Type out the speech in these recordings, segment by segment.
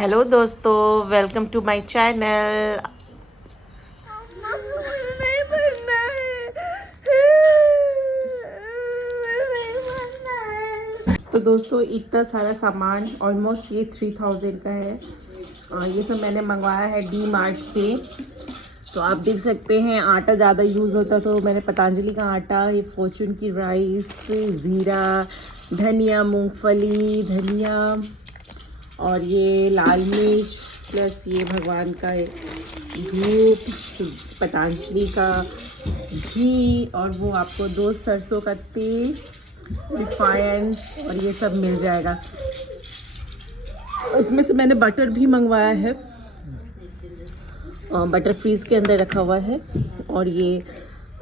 Hello दोस्तों, welcome to my channel. नहीं बनना है। तो दोस्तों, इतना सारा सामान ऑलमोस्ट ये 3000 का है। ये सब मैंने मंगवाया है डी मार्ट से। तो आप देख सकते हैं आटा ज़्यादा यूज़ होता, तो मैंने पतंजलि का आटा, ये फॉर्चून की राइस, ज़ीरा, धनिया, मूंगफली, धनिया और ये लाल मिर्च, प्लस ये भगवान का धूप, पतंजलि का घी, और वो आपको 2 सरसों का तेल, रिफाइंड, और ये सब मिल जाएगा। इसमें से मैंने बटर भी मंगवाया है, बटर फ्रीज के अंदर रखा हुआ है। और ये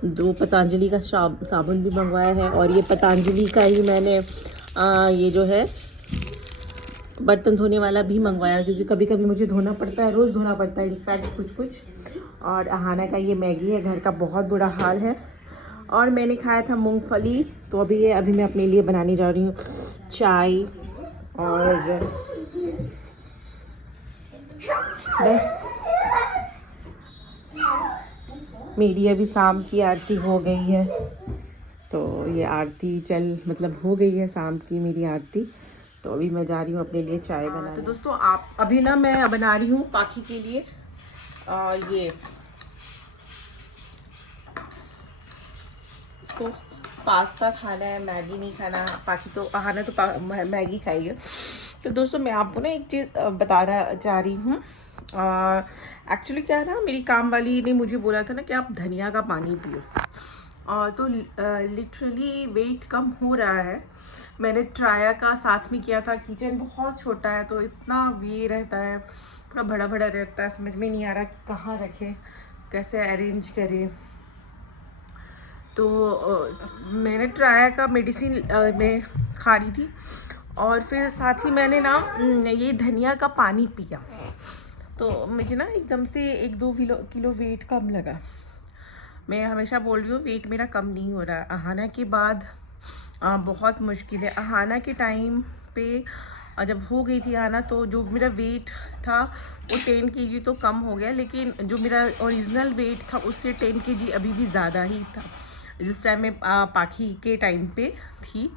2 पतंजलि का साबुन भी मंगवाया है। और ये पतंजलि का ही मैंने ये जो है बर्तन धोने वाला भी मंगवाया, क्योंकि कभी कभी मुझे धोना पड़ता है, रोज़ धोना पड़ता है इनफैक्ट कुछ कुछ। और अहाना का ये मैगी है, घर का बहुत बुरा हाल है। और मैंने खाया था मूंगफली। तो अभी मैं अपने लिए बनाने जा रही हूँ चाय। और बस मेरी अभी शाम की आरती हो गई है। तो ये आरती हो गई है शाम की मेरी आरती। तो अभी मैं जा रही हूँ अपने लिए चाय बनाने। तो दोस्तों, आप अभी ना मैं बना रही हूँ पाखी के लिए ये इसको पास्ता खाना है, मैगी नहीं खाना। पाखी तो आना तो मैगी खाइए। तो दोस्तों, मैं आपको ना एक चीज़ बताना चाह रही हूँ। एक्चुअली क्या है ना, मेरी काम वाली ने मुझे बोला था ना कि आप धनिया का पानी पियो। तो लिटरली वेट कम हो रहा है। मैंने ट्राया का साथ में किया था। किचन बहुत छोटा है, तो इतना ये रहता है, पूरा बड़ा बड़ा रहता है, समझ में नहीं आ रहा कि कहाँ रखें, कैसे अरेंज करें। तो मैंने ट्राया का मेडिसिन में खा रही थी, और फिर साथ ही मैंने ना ये धनिया का पानी पिया। तो मुझे ना एकदम से 1-2 किलो वेट कम लगा। मैं हमेशा बोल रही हूँ वेट मेरा कम नहीं हो रहा। अहाना के बाद बहुत मुश्किल है। अहाना के टाइम पे जब हो गई थी आना, तो जो मेरा वेट था वो 10 kg तो कम हो गया, लेकिन जो मेरा ओरिजिनल वेट था उससे 10 kg अभी भी ज़्यादा ही था, जिस टाइम में पाखी के टाइम पे थी।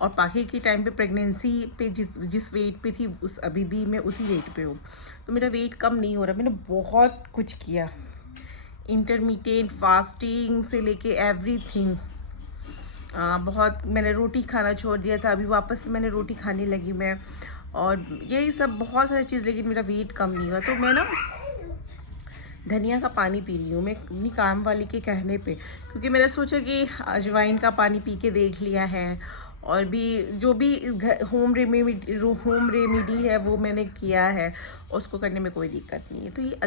और पाखी के टाइम पे प्रेगनेंसी पे जिस वेट पे थी उस अभी भी मैं उसी वेट पे हूँ। तो मेरा वेट कम नहीं हो रहा। मैंने बहुत कुछ किया, इंटरमीडिएट फास्टिंग से लेके एवरीथिंग। बहुत मैंने रोटी खाना छोड़ दिया था, अभी वापस से मैंने रोटी खाने लगी मैं, और यही सब बहुत सारी चीज़, लेकिन मेरा वेट कम नहीं हुआ। तो मैं ना धनिया का पानी पी रही हूँ मैं अपनी काम वाली के कहने पे, क्योंकि मैंने सोचा कि अजवाइन का पानी पी के देख लिया है, और भी जो भी होम रेमेडी है वो मैंने किया है, उसको करने में कोई दिक्कत नहीं है। तो ये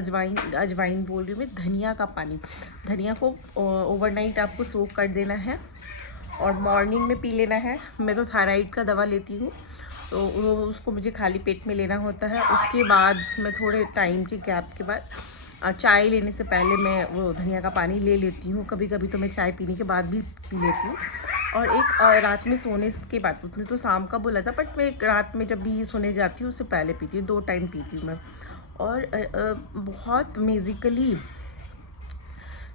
अजवाइन बोल रही हूँ मैं, धनिया का पानी। धनिया को ओवरनाइट आपको सोक कर देना है और मॉर्निंग में पी लेना है। मैं तो थायराइड का दवा लेती हूँ, तो उसको मुझे खाली पेट में लेना होता है। उसके बाद मैं थोड़े टाइम के गैप के बाद चाय लेने से पहले मैं वो धनिया का पानी ले लेती हूँ। कभी कभी तो मैं चाय पीने के बाद भी पी लेती हूँ। और एक रात में सोने के बाद, उसने तो शाम का बोला था, बट मैं रात में जब भी सोने जाती हूँ उससे पहले पीती हूँ, 2 टाइम पीती हूँ मैं। और बहुत मेजिकली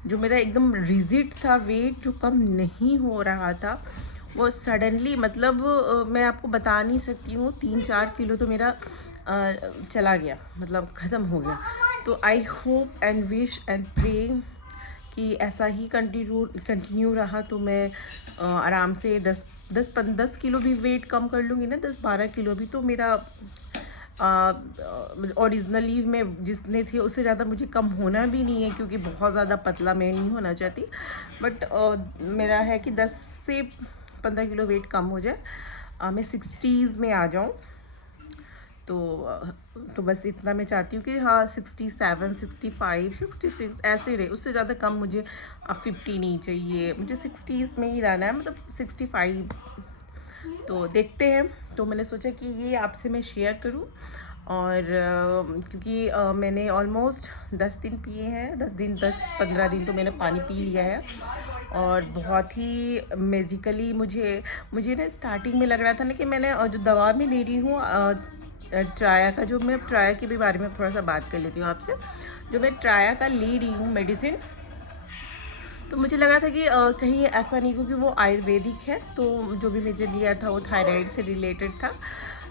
जो मेरा एकदम रिजिड था, वेट जो कम नहीं हो रहा था, वो सडनली मैं आपको बता नहीं सकती हूँ, 3-4 किलो तो मेरा चला गया, मतलब ख़त्म हो गया। तो I hope and wish and pray कि ऐसा ही कंटिन्यू रहा, तो मैं आराम से 10 किलो भी वेट कम कर लूँगी ना, 10-12 किलो भी, तो मेरा ओरिजिनली में जितने थे उससे ज़्यादा मुझे कम होना भी नहीं है, क्योंकि बहुत ज़्यादा पतला मैं नहीं होना चाहती। बट मेरा है कि 10 से 15 किलो वेट कम हो जाए, मैं 60s में आ जाऊँ। तो बस इतना मैं चाहती हूँ कि हाँ 67, 65, 66 ऐसे रहे, उससे ज़्यादा कम मुझे 50 नहीं चाहिए, मुझे 60s में ही रहना है, मतलब 65। तो देखते हैं। तो मैंने सोचा कि ये आपसे मैं शेयर करूं। और क्योंकि मैंने ऑलमोस्ट 10 दिन पिए हैं, 10-15 दिन तो मैंने पानी पी लिया है। और बहुत ही मैजिकली मुझे ना स्टार्टिंग में लग रहा था ना कि मैंने जो दवा में ले रही हूँ ट्राया का, जो मैं ट्राया के भी बारे में थोड़ा सा बात कर लेती हूँ आपसे। जो मैं ट्राया का ले रही हूँ मेडिसिन, तो मुझे लग रहा था कि कहीं ऐसा नहीं, क्योंकि वो आयुर्वेदिक है, तो जो भी मुझे लिया था वो थायराइड से रिलेटेड था।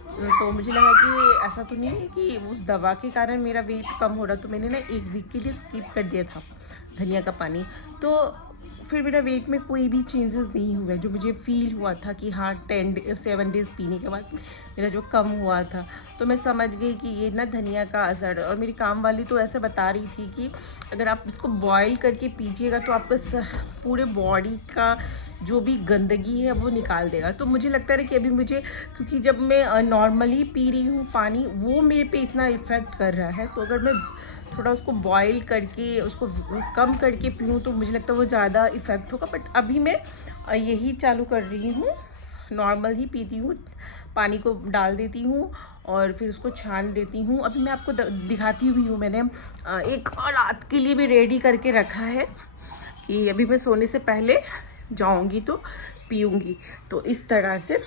तो मुझे लगा कि ऐसा तो नहीं है कि उस दवा के कारण मेरा वेट कम हो रहा, तो मैंने ना 1 वीक के लिए स्किप कर दिया था धनिया का पानी। तो फिर मेरा वेट में कोई भी चेंजेस नहीं हुए, जो मुझे फील हुआ था कि हाँ 7 डेज़ पीने के बाद मेरा जो कम हुआ था। तो मैं समझ गई कि ये ना धनिया का असर। और मेरी काम वाली तो ऐसे बता रही थी कि अगर आप इसको बॉईल करके पीजिएगा तो आपका पूरे बॉडी का जो भी गंदगी है वो निकाल देगा। तो मुझे लगता है कि अभी मुझे, क्योंकि जब मैं नॉर्मली पी रही हूँ पानी, वो मेरे पे इतना इफ़ेक्ट कर रहा है, तो अगर मैं थोड़ा उसको बॉईल करके उसको कम करके पीऊँ तो मुझे लगता है वो ज़्यादा इफ़ेक्ट होगा। बट अभी मैं यही चालू कर रही हूँ, नॉर्मल ही पीती हूँ, पानी को डाल देती हूँ और फिर उसको छान देती हूँ। अभी मैं आपको दिखाती हुई हूँ, मैंने एक और रात के लिए भी रेडी करके रखा है कि अभी मैं सोने से पहले जाऊँगी तो पीऊँगी। तो इस तरह से।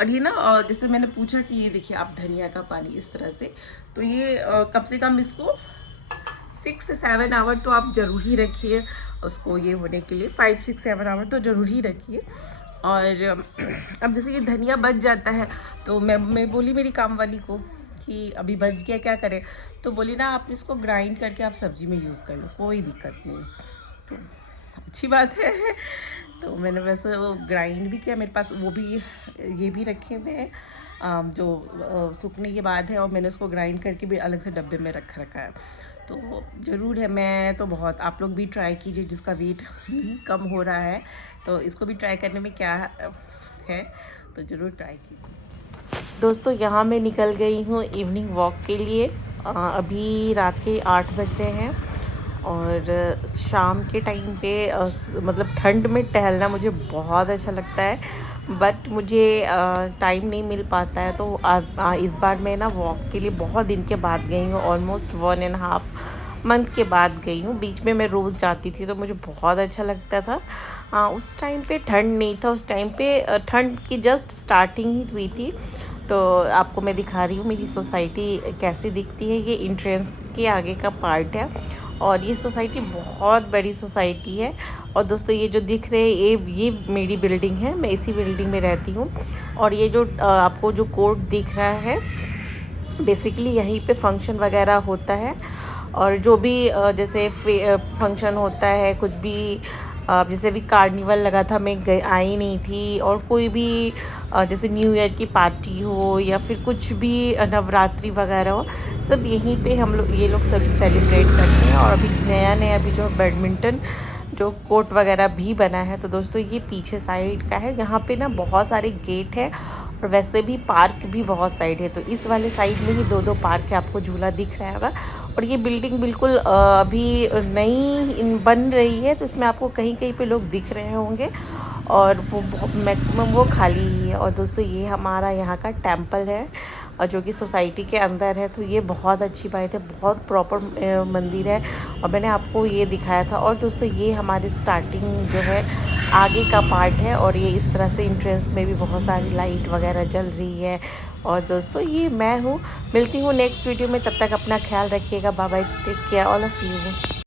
और ये ना जैसे मैंने पूछा कि ये देखिए आप धनिया का पानी इस तरह से, तो ये कम से कम इसको 6 से 7 आवर तो आप ज़रूर ही रखिए उसको, ये होने के लिए 5, 6, 7 आवर तो ज़रूर ही रखिए। और अब जैसे ये धनिया बच जाता है, तो मैं बोली मेरी काम वाली को कि अभी बच गया क्या करें, तो बोली ना आप इसको ग्राइंड करके आप सब्जी में यूज़ कर लो, कोई दिक्कत नहीं। तो अच्छी बात है। तो मैंने वैसे वो ग्राइंड भी किया, मेरे पास वो भी ये भी रखे हुए हैं जो सूखने के बाद है, और मैंने उसको ग्राइंड करके भी अलग से डब्बे में रखा है। तो ज़रूर है, मैं तो बहुत, आप लोग भी ट्राई कीजिए जिसका वेट कम हो रहा है, तो इसको भी ट्राई करने में क्या है, तो ज़रूर ट्राई कीजिए। दोस्तों यहाँ मैं निकल गई हूँ इवनिंग वॉक के लिए। अभी रात के 8 बज रहे हैं और शाम के टाइम पे मतलब ठंड में टहलना मुझे बहुत अच्छा लगता है, बट मुझे टाइम नहीं मिल पाता है। तो इस बार मैं ना वॉक के लिए बहुत दिन के बाद गई हूँ, ऑलमोस्ट 1.5 मंथ के बाद गई हूँ। बीच में मैं रोज़ जाती थी तो मुझे बहुत अच्छा लगता था। उस टाइम पे ठंड नहीं था, उस टाइम पे ठंड की जस्ट स्टार्टिंग ही हुई थी। तो आपको मैं दिखा रही हूँ मेरी सोसाइटी कैसी दिखती है। ये इंट्रेंस के आगे का पार्ट है और ये सोसाइटी बहुत बड़ी सोसाइटी है। और दोस्तों ये जो दिख रहे हैं ये मेरी बिल्डिंग है, मैं इसी बिल्डिंग में रहती हूँ। और ये जो आपको जो कोर्ट दिख रहा है, बेसिकली यहीं पे फंक्शन वगैरह होता है। और जो भी जैसे फंक्शन होता है, कुछ भी जैसे भी कार्निवल लगा था, मैं आई नहीं थी। और कोई भी जैसे न्यू ईयर की पार्टी हो या फिर कुछ भी नवरात्रि वगैरह हो, सब यहीं पे हम लोग ये लोग सब सेलिब्रेट करते हैं। और अभी नया भी जो बैडमिंटन जो कोर्ट वगैरह भी बना है, तो दोस्तों ये पीछे साइड का है। यहाँ पे ना बहुत सारे गेट है और वैसे भी पार्क भी बहुत साइड है। तो इस वाले साइड में ही 2 पार्क है, आपको झूला दिख रहा होगा। और ये बिल्डिंग बिल्कुल अभी नई बन रही है, तो इसमें आपको कहीं कहीं पे लोग दिख रहे होंगे और वो मैक्सिमम वो खाली ही है। और दोस्तों ये हमारा यहाँ का टेम्पल है और जो कि सोसाइटी के अंदर है। तो ये बहुत अच्छी बात है, बहुत प्रॉपर मंदिर है और मैंने आपको ये दिखाया था। और दोस्तों ये हमारी स्टार्टिंग जो है आगे का पार्ट है और ये इस तरह से एंट्रेंस में भी बहुत सारी लाइट वगैरह जल रही है। और दोस्तों ये मैं हूँ, मिलती हूँ नेक्स्ट वीडियो में, तब तक अपना ख्याल रखिएगा। Bye bye, take care all of you.